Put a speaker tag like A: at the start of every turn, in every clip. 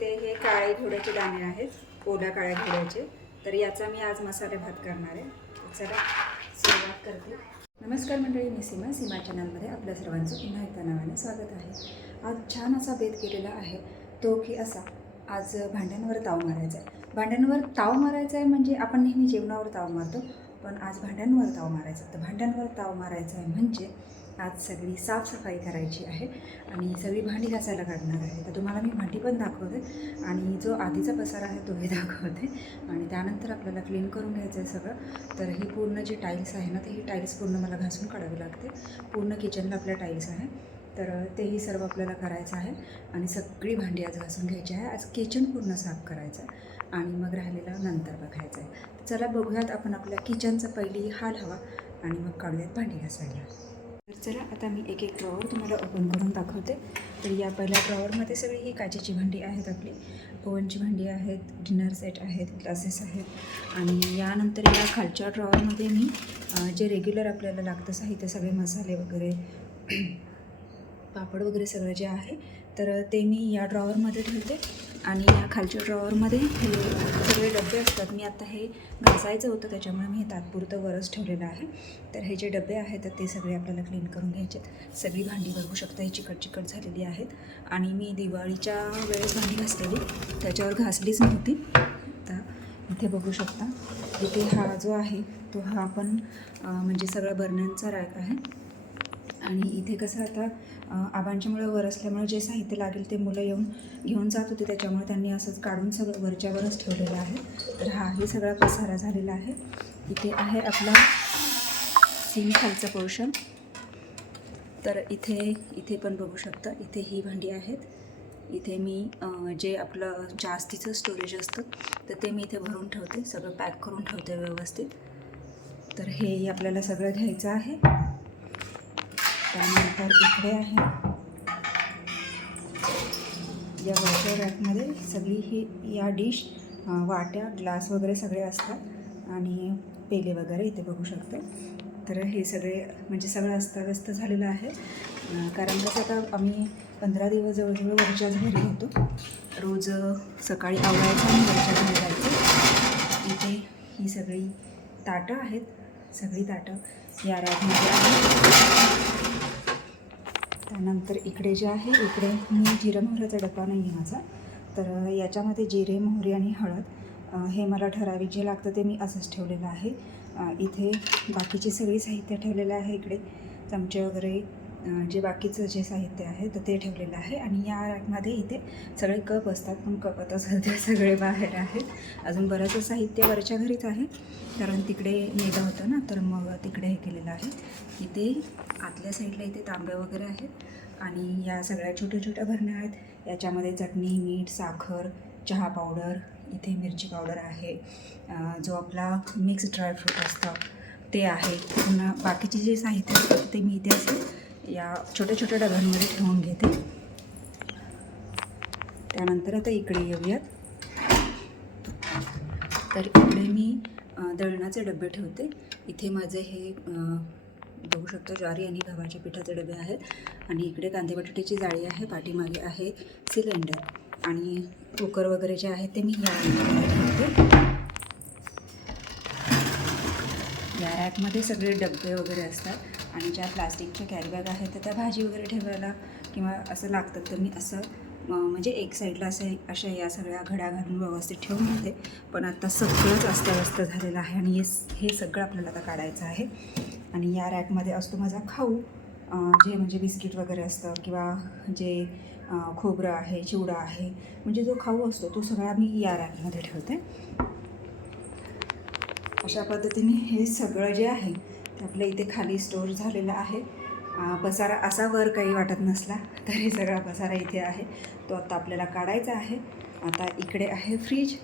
A: येते हे काळे घोड्याचे दाणे आहेत ओल्या काळ्या घोड्याचे. तर याचा मी आज मसाले भात करणार आहे. चला सुरुवात करते. नमस्कार मंडळी मी सीमा. सीमा चॅनलमध्ये आपल्या सर्वांचं पुन्हा एकदा नावाने स्वागत आहे. आज छान असा बेत केलेला आहे तो की असा आज भांड्यांवर ताव मारायचा आहे. भांड्यांवर ताव मारायचा आहे म्हणजे आपण नेहमी जेवणावर ताव मारतो पण आज भांड्यांवर ताव मारायचा तर भांड्यांवर ताव मारायचा आहे म्हणजे आज सगळी साफसफाई करायची आहे आणि सगळी भांडी घासायला काढणार आहे. तर तुम्हाला मी भांडी पण दाखवते आणि जो आधीचा पसारा आहे तोही दाखवते. आणि त्यानंतर आपल्याला क्लीन करून घ्यायचं आहे सगळं. तर ही पूर्ण जी टाईल्स आहे ना तर ही टाईल्स पूर्ण मला घासून काढावी लागते. पूर्ण किचनला आपल्या टाईल्स आहे. तर तेही सर्व आपल्याला करायचं आहे आणि सगळी भांडी आज घासून घ्यायची आहे. आज किचन पूर्ण साफ करायचं आहे आणि मग राहिलेला नंतर बघायचं आहे. चला बघूयात आपण आपल्या किचनचा पहिली हाल हवा आणि मग काढूयात भांडी घासायला. तर चला आता मी एक एक ड्रॉवर तुम्हाला ओपन करून दाखवते. तर या पहिल्या ड्रॉवरमध्ये सगळी ही काचेची भांडी आहेत आपली. ओवनची भांडी आहेत डिनर सेट आहेत ग्लासेस आहेत. आणि यानंतर या खालच्या ड्रॉवरमध्ये मी जे रेग्युलर आपल्याला लागतं साहित्य सगळे मसाले वगैरे पापड वगैरे सगळं जे आहे तर ते मी या ड्रॉवरमध्ये ठेवते आणि या खालच्या ड्रॉवरमध्ये हे सगळे डबे असतात. मी आता हे घासायचं होतं त्याच्यामुळे मी हे तात्पुरतं वरच ठेवलेलं आहे. तर हे जे डबे आहेत तर ते सगळे आपल्याला क्लीन करून घ्यायचे आहेत. सगळी भांडी बघू शकता ही चिकट चिकट झालेली आहेत. आणि मी दिवाळीच्या वेळेस भांडी घासलेली त्याच्यावर घासलीच नव्हती. आता इथे बघू शकता इथे हा जो आहे तो हा आपण म्हणजे सगळा बरण्यांचा रॅक आहे. आणि इथे कसं आता आबांच्यामुळे वर असल्यामुळे जे साहित्य लागेल ते मुलं येऊन घेऊन जात होते. त्याच्यामुळे त्यांनी असंच काढून सगळं वरच्यावरच ठेवलेलं आहे. तर हा ही सगळा पसारा झालेला आहे. इथे आहे आपला सीन खालचं पोर्शन. तर इथे इथे पण बघू शकता इथे ही भांडी आहेत. इथे मी जे आपलं जास्तीचं स्टोरेज असतं तर ते मी इथे भरून ठेवते. सगळं पॅक करून ठेवते व्यवस्थित. तर हे आपल्याला सगळं घ्यायचं आहे. त्यानंतर इकडे आहे. या वरच्या रॅकमध्ये सगळी ही या डिश वाट्या ग्लास वगैरे सगळे असतात. आणि पेले वगैरे इथे बघू शकतो. तर हे सगळे म्हणजे सगळं अस्ताव्यस्त झालेलं आहे. कारण कसं आता आम्ही पंधरा दिवस जवळजवळ वरच्याच घरी होतो. रोज सकाळी आवडायचं आणि वरच्या घरी जायचं. इथे ही सगळी ताटं आहेत. सगळी ताटं या रॅकमध्ये आहेत. त्यानंतर इकडे जे आहे इकडे मी जिरं मोहऱ्याचा डब्बा नाही आहे माझा. तर याच्यामध्ये जिरे मोहरी आणि हळद हे मला ठराविक जे लागतं ते मी असंच ठेवलेलं आहे. इथे बाकीचे सगळी साहित्य ठेवलेलं आहे इकडे. चमचे वगैरे जे बाकीचं जे साहित्य आहे तर ते ठेवलेलं आहे. आणि या रॅकमध्ये इथे सगळे कप असतात पण कप आता सध्या सगळे बाहेर आहेत. अजून बरंचसं साहित्य वरच्या घरीच आहे कारण तिकडे नेलं होतं ना तर मग तिकडे हे केलेलं आहे. इथे आतल्या साईडला इथे तांबे वगैरे आहेत. आणि या सगळ्या छोट्या छोट्या भरण्या आहेत. याच्यामध्ये चटणी मीठ साखर चहा पावडर इथे मिरची पावडर आहे. जो आपला मिक्स ड्रायफ्रूट असतं ते आहे. पुन्हा बाकीचे जे साहित्य असतं ते मी इथे असेल या छोट्या छोट्या डब्यांमध्ये ठेवून घेते. त्यानंतर आता इकडे येऊयात. तर इकडे मी दळणाचे डबे ठेवते. इथे माझे हे बघू शकतो ज्वारी आणि गव्हाच्या पिठाचे डबे आहेत. आणि इकडे कांदे बटाट्याची जाळी आहे पाठीमागे आहे सिलेंडर. आणि कुकर वगैरे जे आहे ते मी या रॅकमध्ये ठेवते. या रॅकमध्ये सगळे डबे वगैरे असतात. आणि ज्या प्लास्टिकच्या कॅरीबॅग आहेत तर त्या भाजी वगैरे ठेवायला किंवा असं लागतं तर मी असं म्हणजे एक साईडला असं अशा या सगळ्या घड्या घालून व्यवस्थित ठेवून घेते. पण आता सगळंच अस्तव्यस्त झालेलं आहे आणि हे हे सगळं आपल्याला आता काढायचं आहे. आणि या रॅकमध्ये असतो माझा खाऊ जे म्हणजे बिस्किट वगैरे असतं किंवा जे खोबरं आहे चिवडा आहे म्हणजे जो खाऊ असतो तो सगळा मी या रॅकमध्ये ठेवते. अशा पद्धतीने हे सगळं जे आहे आपल्या इथे खाली स्टोअर झालेला आहे. पसारा असा वर काही वाटत नसला तरी सगळा पसारा इथे आहे. तो आता आपल्याला काढायचा आहे. आता इकडे आहे फ्रीज.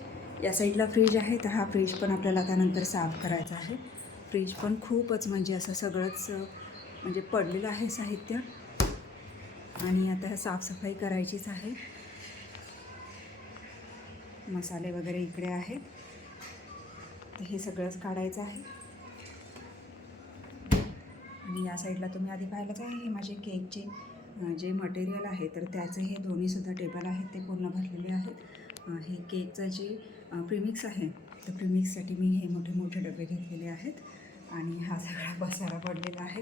A: या साईडला फ्रीज आहे तर हा फ्रीज पण आपल्याला त्यानंतर साफ करायचा आहे. फ्रीज पण खूपच म्हणजे असं सगळंच म्हणजे पडलेलं आहे साहित्य. आणि आता साफसफाई करायचीच आहे. मसाले वगैरे इकडे आहेत. तर हे सगळंच काढायचं आहे. आणि या साईडला तुम्ही आधी पाहिलंच आहे हे माझे केकचे जे मटेरियल आहे तर त्याचे हे दोन्हीसुद्धा टेबल आहेत ते पूर्ण भरलेले आहेत. हे केकचं जे प्रिमिक्स आहे तर प्रिमिक्ससाठी मी हे मोठे मोठे डबे घेतलेले आहेत आणि हा सगळा पसारा पडलेला आहे.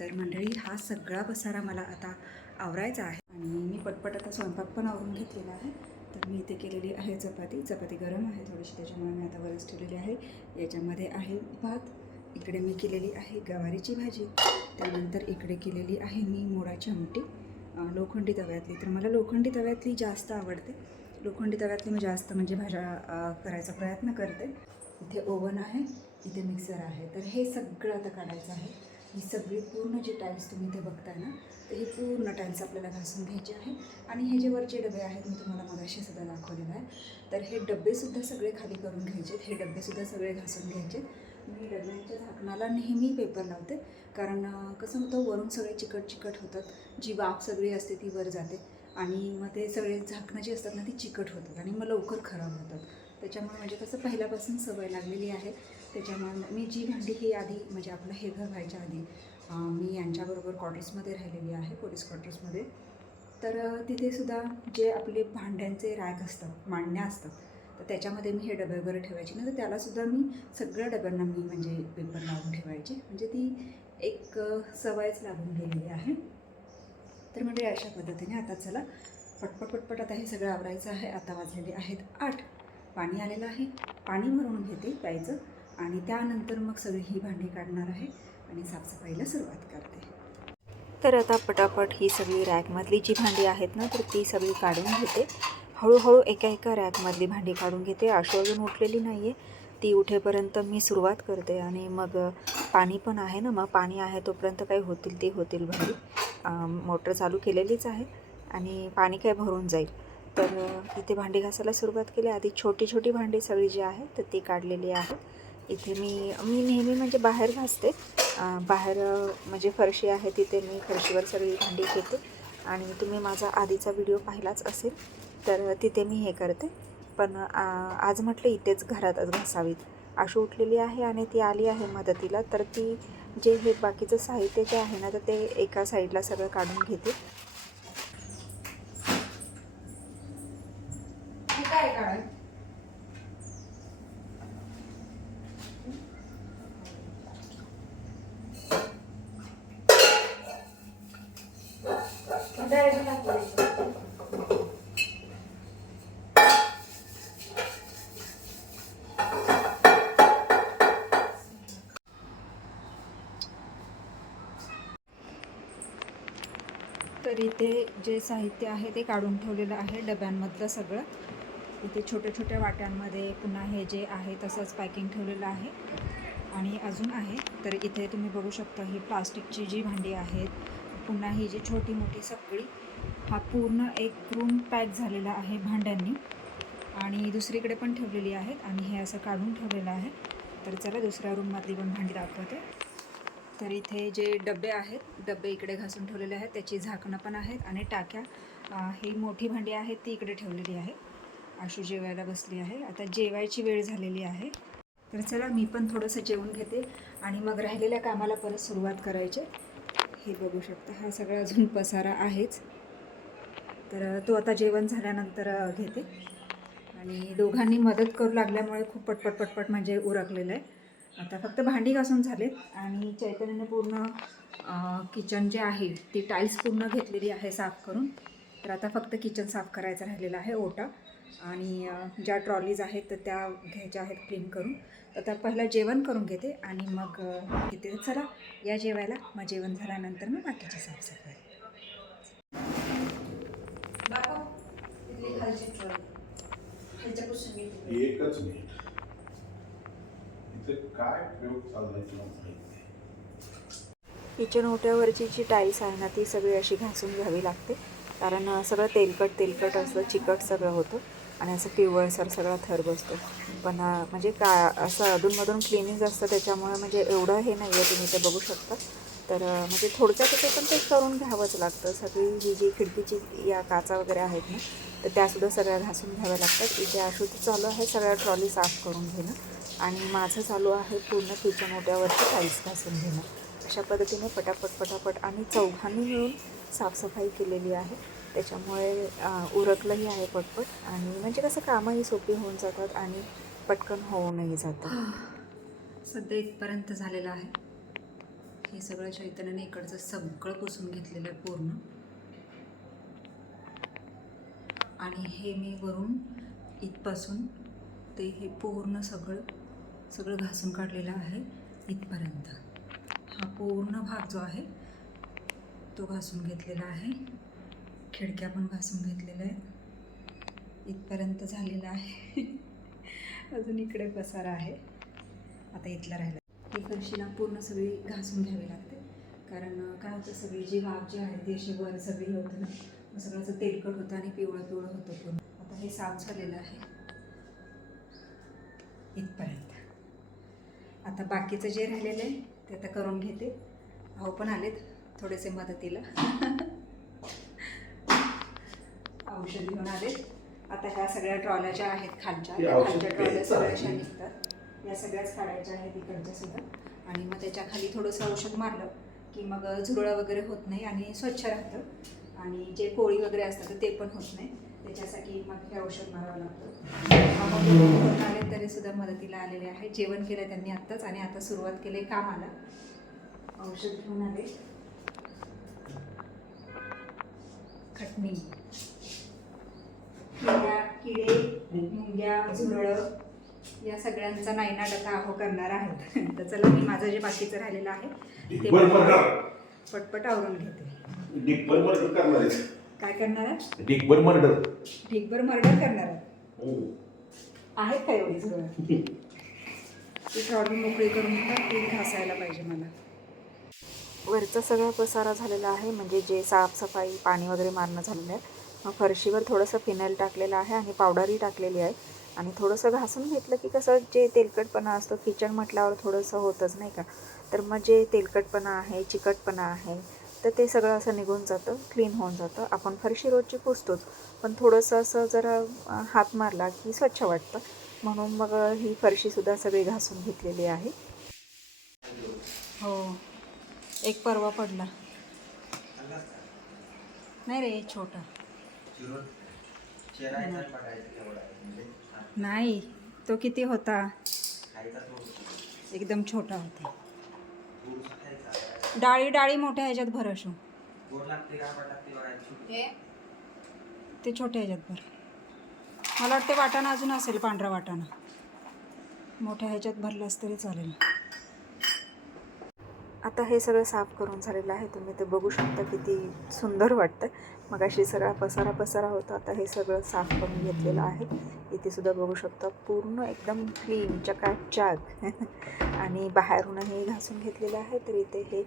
A: तर मंडळी हा सगळा पसारा मला आता आवरायचा आहे आणि मी पटपट आता स्वयंपाक पण आवरून घेतलेला आहे. तर मी इथे केलेली आहे चपाती. चपाती गरम आहे थोडीशी त्याच्यामुळे मी आता वरच ठेवलेली आहे. याच्यामध्ये आहे भात इकडे मी केलेली आहे गवारीची भाजी त्यानंतर इकडे केलेली आहे मी मोडाची आमटी. लोखंडी तव्यातली. तर मला लोखंडी तव्यातली जास्त आवडते. लोखंडी तव्यातली मी जास्त म्हणजे भाज्या करायचा प्रयत्न करते. इथे ओव्हन आहे इथे मिक्सर आहे. तर हे सगळं आता काढायचं आहे. ही सगळी पूर्ण जे टाईल्स तुम्ही इथे बघताय ना तर हे पूर्ण टाईल्स आपल्याला घासून घ्यायचे आहे. आणि हे जे वरचे डबे आहेत मी तुम्हाला मगाशी सुद्धा दाखवलेलं आहे. तर हे डबेसुद्धा सगळे खाली करून घ्यायचे हे डबेसुद्धा सगळे घासून घ्यायचे मी डब्यांच्या झाकणाला नेहमी पेपर लावते. कारण कसं होतं वरून सगळे चिकट चिकट होतात. जी वाफ सगळी असते ती वर जाते. आणि मग ते सगळे झाकणं जी असतात ना ती चिकट होतात. आणि मग लवकर खराब होतात. त्याच्यामुळे म्हणजे कसं पहिल्यापासून सवय लागलेली आहे. त्याच्यामुळे मी जी भांडी ही आधी म्हणजे आपलं हे घर व्हायच्या आधी मी यांच्याबरोबर क्वार्टर्समध्ये राहिलेली आहे पोलीस क्वार्टर्समध्ये तर तिथेसुद्धा तिथे सुद्धा जे आपले भांड्यांचे रॅक असतात मांडण्या असतात तर त्याच्यामध्ये मी हे डबे वगैरे ठेवायचे. ना तर त्यालासुद्धा मी सगळ्या डब्यांना मी म्हणजे पेपर लावून ठेवायचे. म्हणजे ती एक सवयच लागून गेलेली आहे. तर म्हणजे अशा पद्धतीने आता चला पटपट पटपट आता हे सगळं आवरायचं आहे. आता वाजलेले आहेत आठ. पाणी आलेलं आहे. पाणी भरून घेते प्यायचं. आणि त्यानंतर मग सगळी ही भांडी काढणार आहे आणि साफसफाईला सुरुवात करते. तर आता पटापट ही सगळी रॅकमधली जी भांडी आहेत ना तर ती सगळी काढून घेते. हळूहळू एका एका रॅकमधली भांडी काढून घेते. आशू अजून उठलेली नाही आहे ती उठेपर्यंत मी सुरुवात करते आणि मग पाणी पण आहे ना मग पाणी आहे तोपर्यंत काही होतील ते होतील भांडी. मोटर चालू केलेलीच आहे आणि पाणी काय भरून जाईल. तर इथे भांडी घासायला सुरुवात केली. आधी छोटी छोटी भांडी सगळी जी आहे तर ती काढलेली आहे. इथे मी मी नेहमी म्हणजे बाहेर घासते. बाहेर म्हणजे फरशी आहे तिथे मी फरशीवर सगळी भांडी घेते. आणि तुम्ही माझा आधीचा व्हिडिओ पाहिलाच असेल. तर तिथे मी हे करते. पण आज म्हटलं इथेच घरातच घासावीत. आशू उठलेली आहे आणि ती आली आहे मदतीला. तर ती जे हे बाकीचं साहित्य जे आहे ना तर ते एका साईडला सगळं काढून घेते काय काढ तर इथे जे साहित्य आहे ते काढून ठेवलेलं आहे डब्यांमधलं सगळं. इथे छोट्या छोट्या वाट्यांमध्ये पुन्हा हे जे आहे तसंच पॅकिंग ठेवलेलं आहे. आणि अजून आहे तर इथे तुम्ही बघू शकता ही प्लास्टिकची जी भांडी आहेत पुन्हा ही जी छोटी मोठी सगळी हा पूर्ण एक रूम पॅक झालेला आहे भांड्यांनी. आणि दुसरीकडे पण ठेवलेली आहेत आणि हे असं काढून ठेवलेलं आहे. तर चला दुसऱ्या रूममधली पण भांडी दाखवते. तर इथे जे डबे आहेत डबे इकडे घासून ठेवलेले आहेत त्याची झाकणं पण आहेत आणि टाक्या. ही मोठी भांडी आहेत ती इकडे ठेवलेली आहे. आशू जेवायला बसली आहे. आता जेवायची वेळ झालेली आहे. तर चला मी पण थोडंसं जेवून घेते आणि मग राहिलेल्या कामाला परत सुरुवात करायचे. हे बघू शकता हा सगळा अजून पसारा आहेच. तर तो आता जेवण झाल्यानंतर घेते. आणि दोघांनी मदत करू लागल्यामुळे खूप पटपट पटपट म्हणजे उरकलेलं आहे. आता फक्त भांडी घासून झालेत आणि चैतन्याने पूर्ण किचन जे आहे ती टाईल्स पूर्ण घेतलेली आहे साफ करून. तर आता फक्त किचन साफ करायचं राहिलेलं आहे ओटा आणि ज्या ट्रॉलीज आहेत तर त्या घ्यायच्या आहेत क्लीन करून. तर आता पहिलं जेवण करून घेते आणि मग घेते चला. या जेवायला. मग जेवण झाल्यानंतर मग बाकीची साफसफाई.
B: एकच इथे काय प्रयोग चाललाय
A: किचन ओट्यावरची जी टाईल्स आहे ना ती सगळी अशी घासून घ्यावी लागते. कारण सगळं तेलकट तेलकट असतं चिकट सगळं होतं. आणि असं पिवळसर सगळा थर बसतो. पण म्हणजे का असं अधूनमधून क्लिनिंग असतं त्याच्यामुळे म्हणजे एवढं हे नाही आहे तुम्ही ते बघू शकता. तर म्हणजे थोडक्यात ते पण ते करून घ्यावंच लागतं. सगळी ही जी खिडकीची या काचा वगैरे आहेत ना तर त्यासुद्धा सगळ्या घासून घ्याव्या लागतात. इथे अशुद्ध चालू आहे सगळ्या ट्रॉली साफ करून घेणं. आणि माझं चालू आहे पूर्ण किचन मोठ्यावरती टाईल्स घासून घेणं अशा पद्धतीने पटापट पटापट आणि चौघांनी मिळून साफसफाई केलेली आहे. त्याच्यामुळे उरकलंही आहे पटपट आणि म्हणजे कसं कामंही सोपी होऊन जातात आणि पटकन होऊनही जातं. सध्या इथपर्यंत झालेलं आहे. हे सगळं चैतन्याने इकडचं सगळं पुसून घेतलेलं आहे पूर्ण. आणि हे मी वरून इथपासून ते हे पूर्ण सगळं सगळं घासून काढलेलं आहे इथपर्यंत. हा पूर्ण भाग जो आहे तो घासून घेतलेला आहे. खिडक्या पण घासून घेतलेल्या आहेत. इथपर्यंत झालेलं आहे. अजून इकडे पसारा आहे. आता इथला राहिला. ही फरशीला पूर्ण सगळी घासून घ्यावी लागते. कारण काय होतं सगळी जी वाफ जी आहे ती अशी वर सगळी होतं ना. मग सगळं असं तेलकट होतं आणि पिवळं पिवळं होतं पूर्ण. आता हे साफ झालेलं आहे. इथपर्यंत. आता बाकीचं जे राहिलेलं आहे ते आता करून घेते. अहो पण आलेत थोडेसे मदतीला. औषध घेऊन आलेत. आता ह्या सगळ्या ट्रॉल्या ज्या आहेत खालच्या खालच्या ट्रॉल्या सगळ्या. अशा निघतात या सगळ्याच काढायच्या आहेत इकडच्या सुद्धा. आणि मग त्याच्याखाली थोडंसं औषध मारलं की मग झुरळं वगैरे होत नाही आणि स्वच्छ राहतं. आणि जे कोळी वगैरे असतात ते पण होत नाही. त्याच्यासाठी मग हे औषध मारावं लागतं. आले तरी सुद्धा मदतीला आलेले आहे जेवण केलं त्यांनी आत्ताच आणि आता सुरुवात केली कामाला. औषध घेऊन आले. खटणी. किडे मुंग्या झुरळं या सगळ्यांचा नायना डका अहो करणार आहेत तर चला मी माझं जे बाकीचं राहिलेलं आहे ते पटपट आवरून घेते. काय करणार आहे?
B: Dipper murder.
A: ढीकभर मर्डर करणार आहे. आहेत का एवढी झुरळं ती ट्रॉली मोकळी करून ती घासायला पाहिजे मला. वरचा सगळा पसारा झालेला आहे म्हणजे जे साफसफाई पाणी वगैरे मारणं झालेलं आहे. मग फरशीवर थोडंसं फिनाईल टाकलेलं आहे आणि पावडरही टाकलेली आहे. आणि थोडंसं घासून घेतलं की कसं जे तेलकटपणा असतो किचन म्हटल्यावर थोडंसं होतच नाही का? तर मग जे तेलकटपणा आहे चिकटपणा आहे तर ते सगळं असं निघून जातं क्लीन होऊन जातं. आपण फरशी रोजची पुसतोच. पण थोडंसं असं जरा हात मारला की स्वच्छ वाटतं. म्हणून मग ही फरशीसुद्धा सगळी घासून घेतलेली आहे. हो. एक परवा पडला. नाही रे छोटा. नाही तो किती होता? एकदम छोटा होता. डाळी डाळी मोठ्या ह्याच्यात भर असो ते छोट्या ह्याच्यात भर. मला वाटते वाटाणा अजून असेल पांढरा वाटाणा. मोठ्या ह्याच्यात भरलास तरी चालेल. आता हे सगळं साफ करून झालेलं आहे. तुम्ही ते बघू शकता किती सुंदर वाटतं मग अशी सगळा पसारा पसारा होता. आता हे सगळं साफ करून घेतलेलं आहे. इथे सुद्धा बघू शकता पूर्ण एकदम क्लीन चकाचक. आणि बाहेरूनही घासून घेतलेलं आहे. तर इथे हे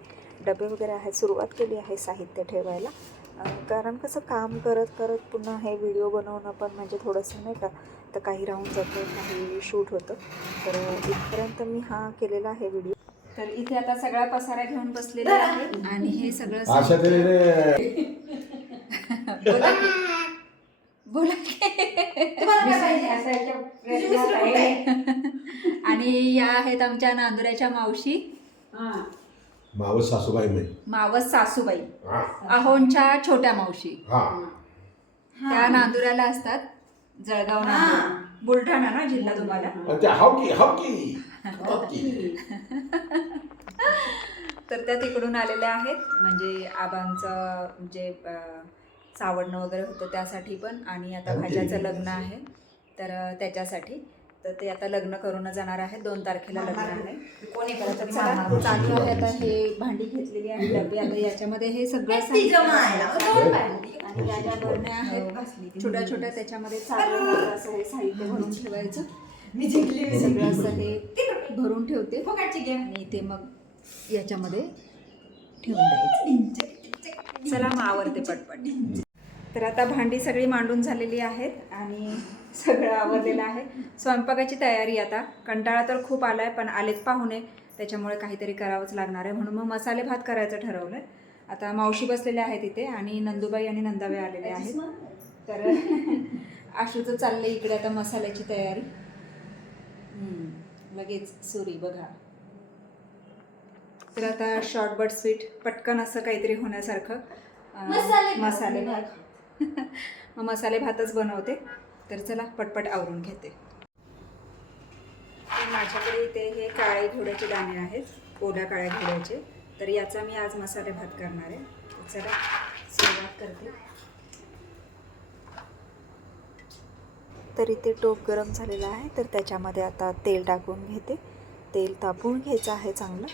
A: डबे वगैरे आहेत. सुरुवात केली आहे साहित्य ठेवायला. कारण कसं काम करत करत पुन्हा हे व्हिडिओ बनवणं पण म्हणजे थोडंसं नाही का तर काही राहून जातं काही शूट होतं. तर इथपर्यंत मी हा केलेला आहे व्हिडिओ तर इथे आता सगळा पसारा घेऊन बसलेला आहे आणि हे सगळं
B: अशा तऱ्हेने
A: बोला. आणि या आहेत आमच्या नांदुऱ्याच्या मावशी.
B: मावस सासूबाई
A: मावस सासूबाई.
B: हा.
A: अहोंच्या छोट्या मावशी.
B: हा.
A: त्या नांदुऱ्याला असतात. जळगाव बुलढाणा ना जिल्हा तुम्हाला
B: आणि ते हाव की हाव की हाव की
A: तर त्या तिकडून आलेल्या आहेत. म्हणजे आबांचं जे सावडणं वगैरे होतं त्यासाठी पण आणि आता भाज्याचं लग्न आहे. तर त्याच्यासाठी. तर ते आता लग्न करून जाणार आहेत. दोन तारखेला लग्न आहे. तर चला, आहे. आता हे भांडी घेतलेली आहे. डबे. आता याच्यामध्ये हे सगळं आणि या ज्या बरण्या आहेत छोट्या छोट्या त्याच्यामध्ये चालू असं हे साहित्य भरून ठेवायचं. सगळं असं हे भरून ठेवते. आणि इथे मग याच्यामध्ये ठेवून द्यायचं. चला मग आवरते पटपट. तर आता भांडी सगळी मांडून झालेली आहेत आणि सगळं आवरलेलं आहे. स्वयंपाकाची तयारी आता. कंटाळा तर खूप आलाय पण आलेत पाहुणे. त्याच्यामुळे काहीतरी करावंच लागणार आहे. म्हणून मग मसाले भात करायचं ठरवलं आता मावशी बसलेले आहेत इथे आणि नंदुबाई आणि नंदाबाई आलेले आहेत. तर आशूचं चाललंय इकडे आता मसाल्याची तयारी. लगेच सुरी बघा. तर आता शॉर्ट बट स्वीट पटकन असं काहीतरी होण्यासारखं.
C: मसाले भात.
A: मसाले भात. मग मसाले भातच बनवते. तर चला पटपट आवरून घेते. माझ्याकडे इथे हे काळे घोड्याचे दाणे आहेत. ओल्या काळ्या घोड्याचे. तर याचा मी आज मसाले भात करणार आहे. चला सुरुवात करते. तर इथे टोप गरम झालेला आहे. तर त्याच्यामध्ये आता तेल टाकून घेते. तेल तापवून घ्यायचं आहे चांगलं.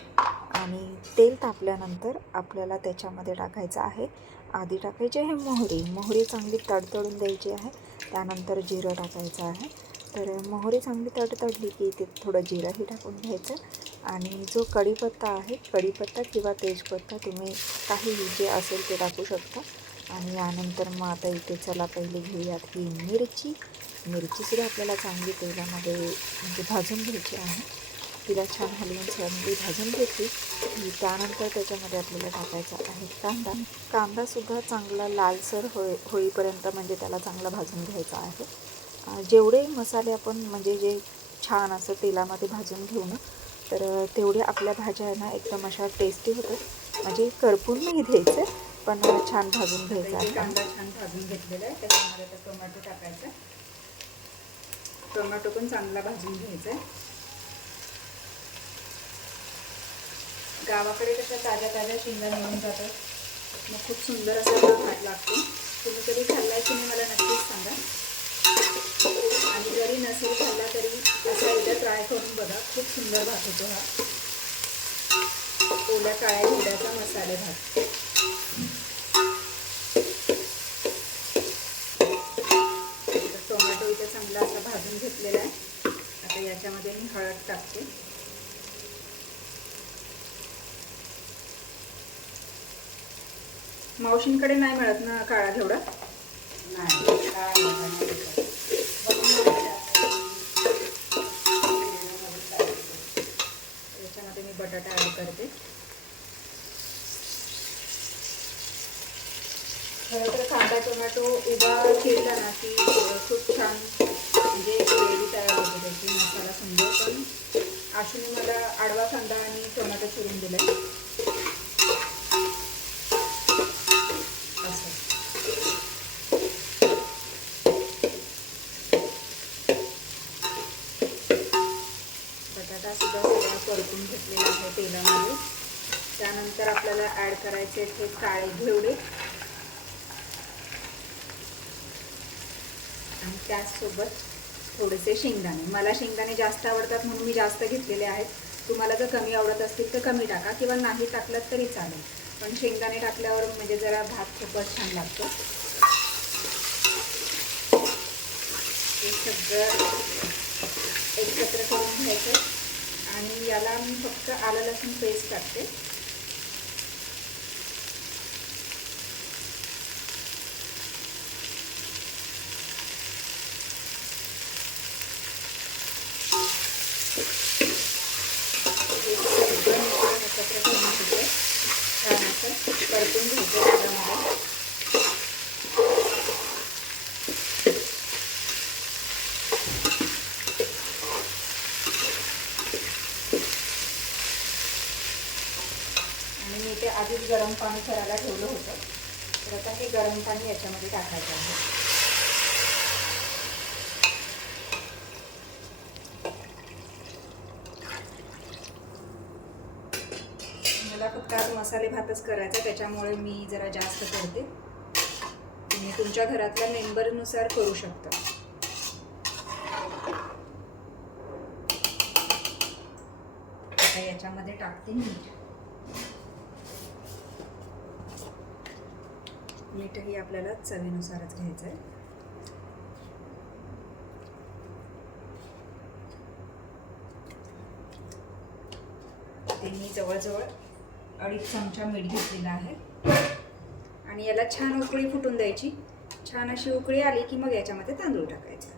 A: आणि तेल तापल्यानंतर आपल्याला त्याच्यामध्ये टाकायचं आहे. आधी टाकायची आहे मोहरी. मोहरी चांगली तडतडून द्यायची आहे. त्यानंतर जिरं टाकायचं आहे. तर मोहरी चांगली तडतडली की इथे थोडं जिरंही टाकून घ्यायचं. आणि जो कढीपत्ता आहे कढीपत्ता किंवा तेजपत्ता तुम्ही काहीही जे असेल ते टाकू शकता. आणि यानंतर मग आता इथे चला पहिले घेऊयात ही मिरची. मिरचीसुद्धा आपल्याला चांगली तेलामध्ये म्हणजे भाजून घ्यायची आहे. तिला छान हलवून चांगली भाजून घेतली त्यानंतर त्याच्यामध्ये आपल्याला टाकायचा आहे कांदा. कांदासुद्धा चांगला लालसर होय होईपर्यंत म्हणजे त्याला चांगला भाजून घ्यायचा आहे. जेवढे मसाले आपण म्हणजे जे छान असं तेलामध्ये भाजून घेऊ ना तर तेवढ्या आपल्या भाज्या आहे ना एकदम अशा टेस्टी होतात. म्हणजे करपून नाही घ्यायचं पण छान भाजून घ्यायचं आहे. कांदा छान भाजून घेतलेला आहे. त्याच्यामध्ये टोमॅटो टाकायचा टोमॅटो पण चांगला भाजून घ्यायचा आहे. गावाकडे कशा ताज्या ताज्या शेंगा मिळून जातात. मग खूप सुंदर असा भात लागतो. तुम्ही कधी खाल्लाय की नाही मला नक्कीच सांगा. आणि जरी नसेल खाल्ला तरी असा एकदा ट्राय करून बघा. खूप सुंदर भात होतो हा. ओल्या काळ्या घोड्याचा मसाले भात. टोमॅटो इथे चांगला असा भाजून घेतलेला आहे. आता याच्यामध्ये मी हळद टाकते. मावशींकडे नाही मिळत ना काळा घेवडा? याच्यामध्ये मी बटाटा ॲड करते. खरं तर कांदा टोमॅटो उभा केला ना की खूप छान म्हणजे ग्रेव्ही तयार होते त्याची मसाला सुंदर पण. आशूने मला आडवा कांदा आणि टोमॅटो चिरून दिलाय परतून घेतलेलं आहे तेलामध्ये. त्यानंतर आपल्याला ॲड करायचे आहेत हे काळे घेवडे. आणि त्याचसोबत थोडेसे शेंगदाणे. मला शेंगदाणे जास्त आवडतात म्हणून मी जास्त घेतलेले आहेत. तुम्हाला जर कमी आवडत असतील तर कमी टाका किंवा नाही टाकलं तरी चालेल. पण शेंगदाणे टाकल्यावर म्हणजे जरा भात खूपच छान लागतो. हे सगळं एकत्र करून घ्यायचं. याला मी फक्त आलं लसूण पेस्ट टाकते हे सगळं मिश्रण एकत्र करून घेते छान असं परतून घ्यायचं त्याच्यामध्ये आणि मी ते आधीच गरम पाणी करायला ठेवलं होतं तर आता हे गरम पाणी याच्यामध्ये टाकायचं आहे. मला फक्त आज मसाले भातच करायचा त्याच्यामुळे मी जरा जास्त करते. तुम्ही तुमच्या घरातल्या मेंबरनुसार करू शकता. आता याच्यामध्ये टाकते मीठ मीठही आपल्याला चवीनुसारच घ्यायचं आहे. ते मी जवळजवळ अडीच चमचा मीठ घेतलेला आहे. आणि याला छान उकळी फुटून द्यायची. छान अशी उकळी आली की मग याच्यामध्ये तांदूळ टाकायचा.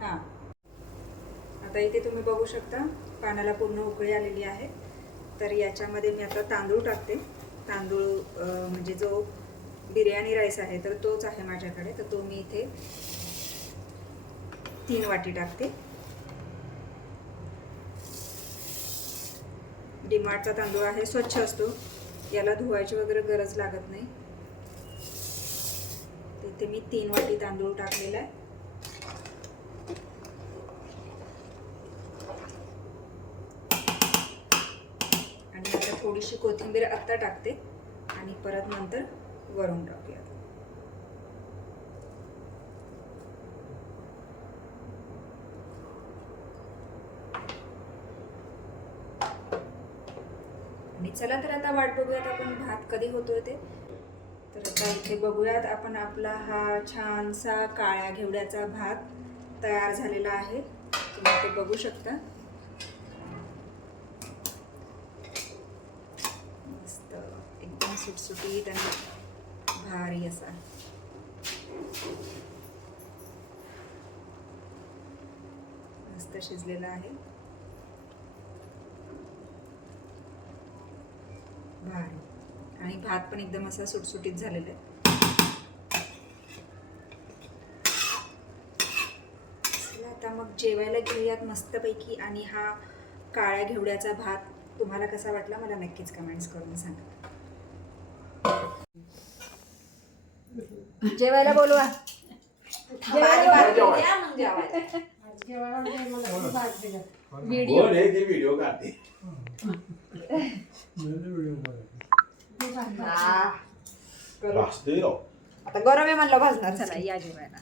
A: हां. आता इथे तुम्ही बघू शकता पाण्याला पूर्ण उकळी आलेली आहे. तर याच्यामध्ये मी आता तांदूळ टाकते. तांदूळ म्हणजे जो बिर्याणी राईस आहे तर तोच आहे माझ्याकडे. तर तो मी इथे तीन वाटी टाकते. डिमार्टचा तांदूळ आहे स्वच्छ असतो. याला धुवायची वगैरे गरज लागत नाही. तिथे मी तीन वाटी तांदूळ टाकलेला आहे आणि आता थोडीशी कोथिंबीर आत्ता टाकते आणि परत नंतर वरून टाकूया आणि चला तर आता वाट बघूयात आपण भात कधी होतोय ते. तर आता इथे बघूयात आपण आपला हा छानसा काळ्या घेवड्याचा भात तयार झालेला आहे. तुम्ही ते बघू शकता मस्त एकदम सुटसुटीत आणि भारी असा. मस्त शिजलेला आहे. भारी. आणि भात पण एकदम असा सुटसुटीत झालेला आहे. आता मग जेवायला घेऊयात मस्तपैकी. आणि हा काळ्या घेवड्याचा भात तुम्हाला कसा वाटला मला नक्कीच कमेंट्स करून सांगा. जेवायला बोलवा.
B: बोल हे ते व्हिडिओ काढते. भाजतोय राव
A: आता गरम आहे म्हणलं भाजणार. चला या जेवायला.